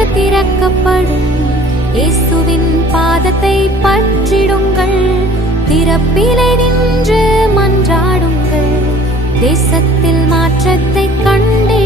உங்களுக்கு திறக்கப்படும். இயேசுவின் பாதத்தை பற்றிடுங்கள். திறப்பிலே நின்று மன்றாடுங்கள். தேசத்தில் மாற்றத்தை கண்டே